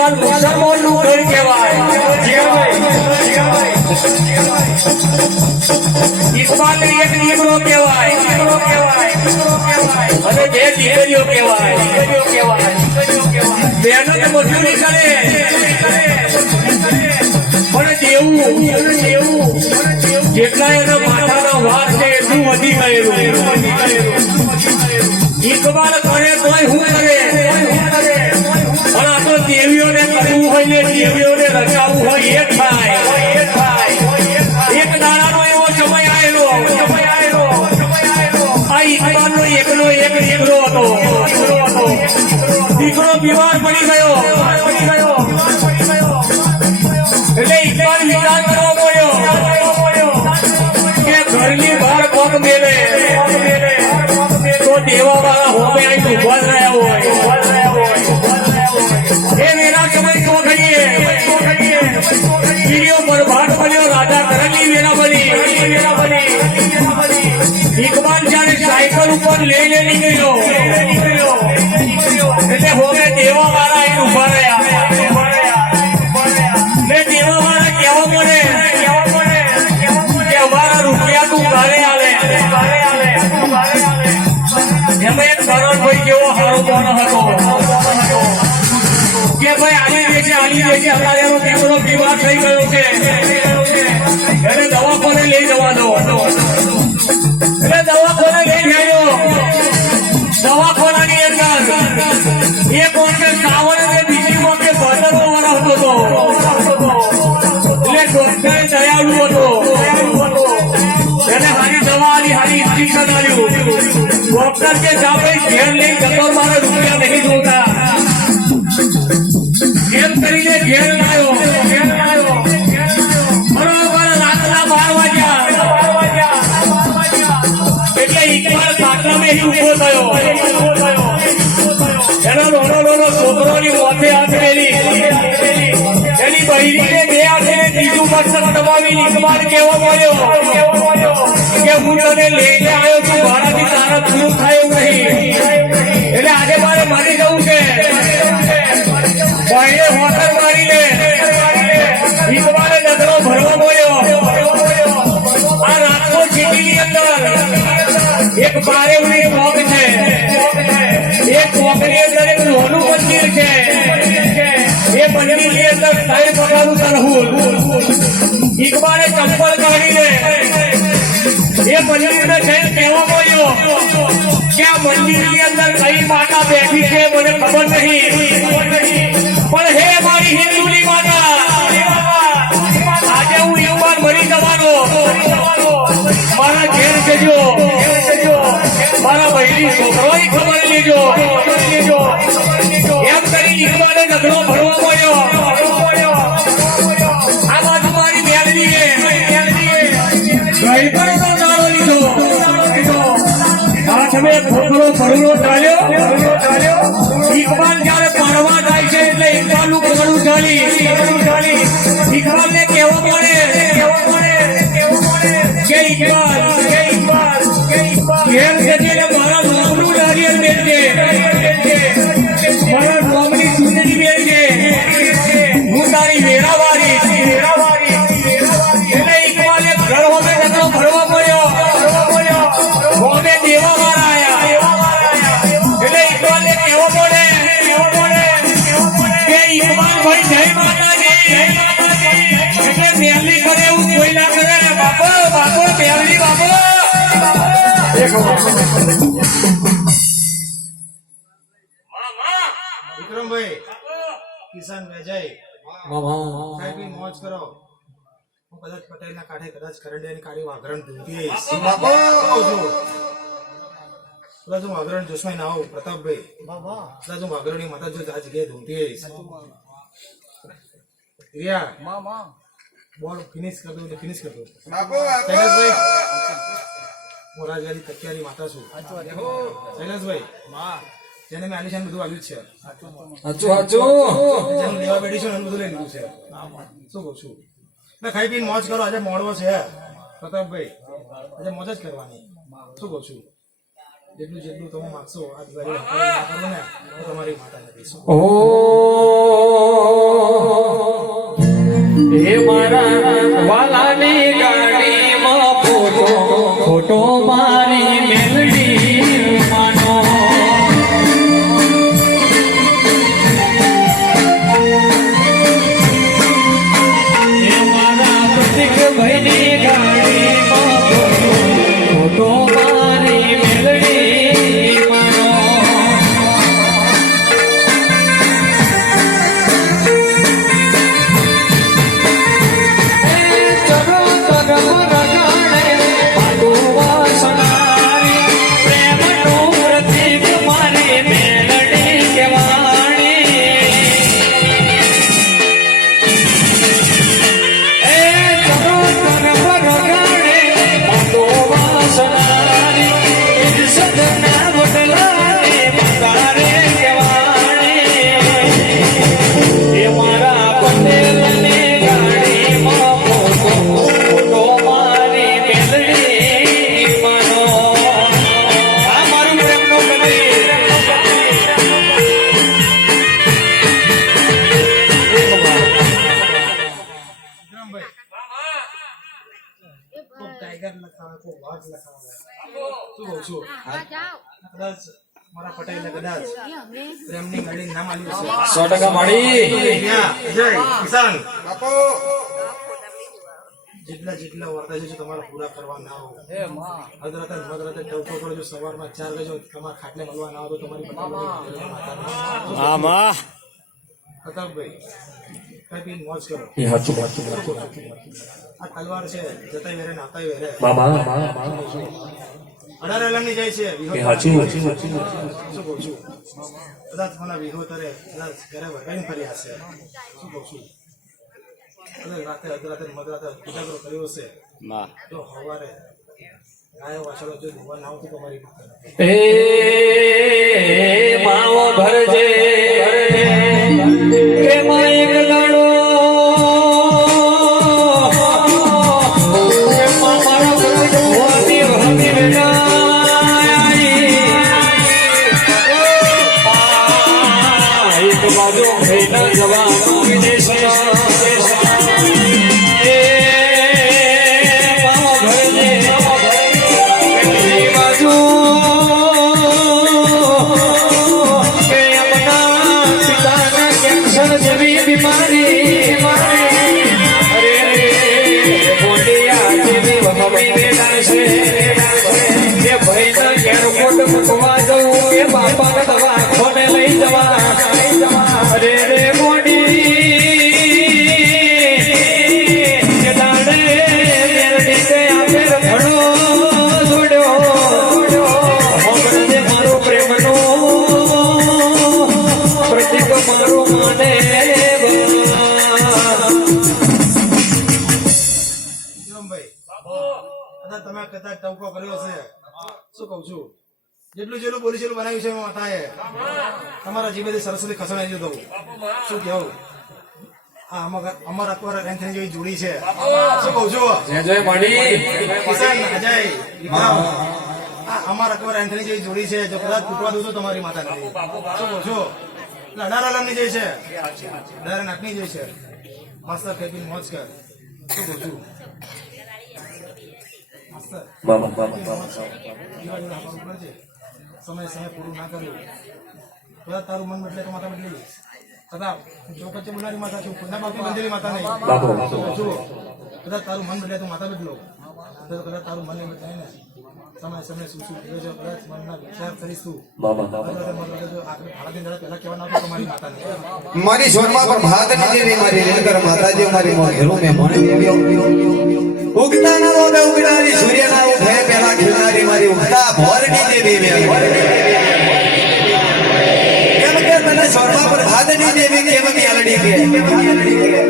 એક મુસલમાનનું ઘર કહેવાય ઇકબાલ એક દીકરો કહેવાય અને બે દીકરીઓ કહેવાય મહેનત મજૂરી કરે પણ દેવું જેટલા એના માથાના વાર છે એટલું વધી ગયેલું. ઇકબાલ કરે તોય હું કરે? દીકરો હતો. બીમાર પડી ગયો. એટલે ઇકબાલ વિચાર કરવા મળ્યો કે ઘરની બહાર પગ મેલે. તો દેવા સાયકલ ઉપર લઈ લઈ નીકળ્યો. એટલે હોમે દેવા મારા અહીં ઊભા રહ્યા. ને દેવા વાળા કહેવા પડે અમારા રૂપિયા તું આલે. એમાં એક કરણભાઈ જેવો હારો કોણ હતો. કે ભાઈ છે આલી દે છે અમારે એનો દીકરો બીમાર થઈ ગયો છે. એને દવાખાને લઈ જવા દો. ડોક્ટર કે જા ઘેર લઈ જતો મારે રૂપિયા નહીં જોતા. એમ કરીને ઘેર લાયો બાર વાગ્યા. એટલે ઇકબાલ ખાટલામાં ઈ થયો. એનો નાનો નાનો છોકરોની હાથ મેલી. એની બહેરીને બે હાથે બીજું મસ્તક દબાવી ઇકબાલ કેવો મળ્યો? કે હું તને લઈને આવ્યો છું. મારાથી તારા પૂરું થાય નહીં. એટલે આજે મારે મારી જવું છે. ભાઈએ હોટલ મારી લે ઇકબાલે નજરો ભરવા મળ્યો. આ રાજકોટ સિટીની અંદર એક બારેવની મોગ છે. એક મોગની અંદર એક લોનું મંદિર છે. એ મંદિરની અંદર સાઈડ પગારું તરહુલ ઇકબાલે ચંપલ કાઢીને એ મંદિરને જઈને કહેવા મળ્યો કે આ અંદર કઈ માતા બેઠી છે મને ખબર નહીં. પણ હે મારી હિન્દુની માતા, આજે હું એકવાર મરી જવાનો. મારા ઘેર જજો. મારા બહેરી છોકરોની ખબર લેજો. એમ કરી ઈશ્વરે નગરો ભરવા મળ્યો હાથમાં ખોખરો ભરેલો ચાલ્યો? ઇકબાલ જયારે પાડવા જાય છે એટલે ઇકબાલનું પગડું ચાલી. ઇકબાલને કેવો પડે કે ઇકબાલ ઘેર જજે કે મારા નોમનું નારિયેળ મેળજે વિક્રમભાઈ કિસાન વેજાઈ ખાઈ મોજ કરો. હું કદાચ પટેલના કાંઠે કદાચ કરંડિયાની કાળી વાઘરણ ધૂમતી કદાચ હું વાઘરણ જોશમાં ના આવું પ્રતાપભાઈ. કદાચ હું વાઘરણની માતા જો આ જગ્યાએ ધૂમતી આવીશ. રિયા બોલ ફિનિશ કરી દઉં ફિનિશ કરી દઉં બાપુ શૈલેષભાઈ હું રાજગાડી તકિયારી માતા છું. શૈલેષભાઈ જેને મેં આલિશાન બધું આવ્યું છે. હાચું હાચું જેનું લેવા બેઠી છું એનું બધું લઈ લીધું છે. શું કહું છું? એટલે ખાઈ પીને મોજ કરો આજે મોડવો છે. પ્રતાપભાઈ આજે મોજ જ કરવાની. શું કહું છું? જેટલું જેટલું તમે માગશો આ દિવાળી તમારી માતા નથી. સો ટકા મળી. કિસાન બાપુ જેટલા જેટલા વર્તા છે તમારે પૂરા કરવા ના હોય અધરાતે ને મધરાતે ટવકો પર જો સવારમાં ચાર વાગે જો તમારા ખાટલે મળવા ના હોય તો તમારી હા માતા પ્રતાપભાઈ કઈ મોજ કરો. એ હાચું હાચું આ તલવાર છે જતાય વેરે નાતાય વેરે. બાબા. અઢાર એલમની જાય છે. વિહો એ હાચું હાચું હાચું શું કહું છું? કદાચ મને વિહો તરે કદાચ ઘરે વગાડીને ફર્યા છે શું કહું છું? રાતે અધરાતે મધરાતે ઉજાગરો કર્યો છે તો સવારે ગાયો વાછળો જો ભગવાન આવતું તમારી એ વિક્રમભાઈ કદાચ તમે કદાચ ટવકો કર્યો છે. શું કઉ છું? જેટલું જેટલું બોલી જેટલું બનાવ્યું છે માતાએ તમારા જીભેથી સરસ્વતી ખસડાઈ દઉં શું કેવું આ અમર અમર અકબર એન્થની જેવી જોડી છે. શું છું? અમર અકબર એન્થની જેવી જોડી છે જો કદાચ તૂટવા દઉં છું તમારી માતા શું કહું છું? એટલે અઢાર આલમની જે છે. અઢાર નાકની જે છે. મસ્ત ખેપી મોજ કર. શું કહું છું? બાબા બાબા કરજે. સમય સમય પૂરું ના કર્યું કદાચ તારું મન મટલે તો માતા બદલી. કદાચ જો પછી બોલારી માતા છું કોઈના બાકી બંધેલી માતા નહીં બાપુ. જો કદાચ તારું મન બદલે તો માતા બદલો મન ને મન મારી સોનમાં પર ભાગની દેવી મારી રેણકર માતાજી મારી મોઘેરું મેં દેવ્યો ઉગતા ના ઉગડારી સૂર્ય ના ઉઠે પેલા ખીલનારી મારી ઉગતા ભોરની દેવી મેં. કેમ કે તને સ્વર્મા પ્રસાદની દેવી કેમ મેલડી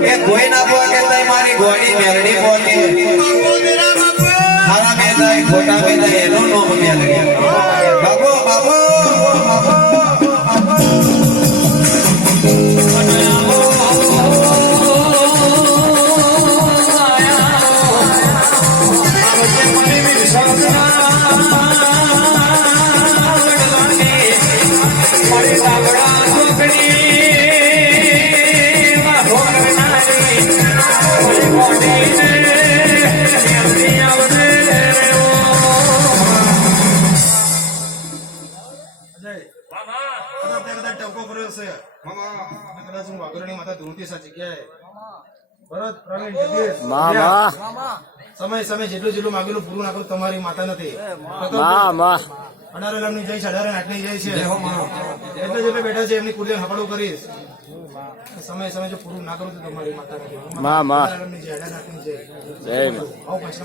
કે? કોઈ ના પોકે તઈ મારી ગોડી મેલડી પોકે. ખોટા મેં એનું નામ મેલડી બાબો બાબો અજય કદાચ ટપકો કર્યો છે કદાચ હું વાઘરણી માથા ધૂળતી આ જગ્યાએ ભરત પ્રવીણ જગદીશ સમય સમય જેટલું જેટલું માગેલું પૂરું ના કરું તમારી માતા નથી અઢાર જય છે અઢારે નાટની જય છે એટલે જેટલે બેઠા છે એમની કુળદેવ હપાડું કરીશ સમય સમય જો પૂરું ના કરું. તો તમારી માતા નથી મા લાખની જય જય આવો પૈસા